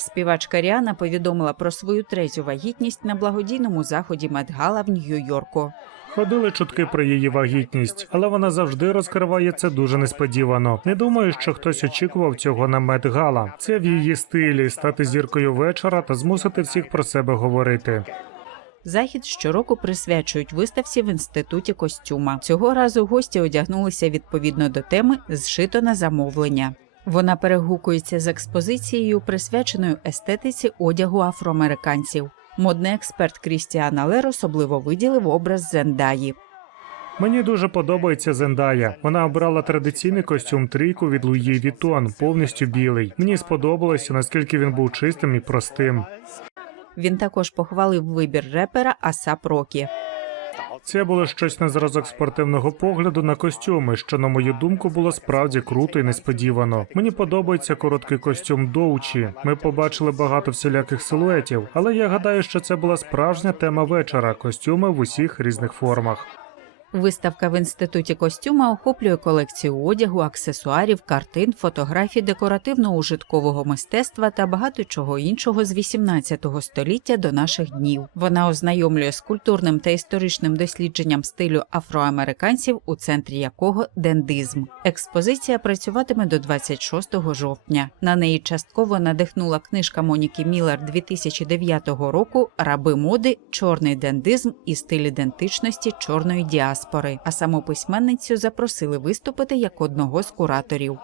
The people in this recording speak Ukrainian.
Співачка Ріана повідомила про свою третю вагітність на благодійному заході Медгала в Нью-Йорку. Ходили чутки про її вагітність, але вона завжди розкриває це дуже несподівано. Не думаю, що хтось очікував цього на Медгала. Це в її стилі стати зіркою вечора та змусити всіх про себе говорити. Захід щороку присвячують виставці в інституті костюма. Цього разу гості одягнулися відповідно до теми зшито на замовлення. Вона перегукується з експозицією, присвяченою естетиці одягу афроамериканців. Модний експерт Крістіан Алер особливо виділив образ Зендаї. Мені дуже подобається Зендая. Вона обрала традиційний костюм трійку від Луї Вітон, повністю білий. Мені сподобалося, наскільки він був чистим і простим. Він також похвалив вибір репера Асап Рокі. Це було щось на зразок спортивного погляду на костюми, що, на мою думку, було справді круто і несподівано. Мені подобається короткий костюм Доучі. Ми побачили багато всіляких силуетів, але я гадаю, що це була справжня тема вечора костюми в усіх різних формах. Виставка в інституті костюма охоплює колекцію одягу, аксесуарів, картин, фотографій, декоративно-ужиткового мистецтва та багато чого іншого з 18 століття до наших днів. Вона ознайомлює з культурним та історичним дослідженням стилю афроамериканців, у центрі якого дендизм. Експозиція працюватиме до 26 жовтня. На неї частково надихнула книжка Моніки Міллер 2009 року Раби моди, чорний дендизм і стиль ідентичності чорної діаспори. А саму письменницю запросили виступити як одного з кураторів.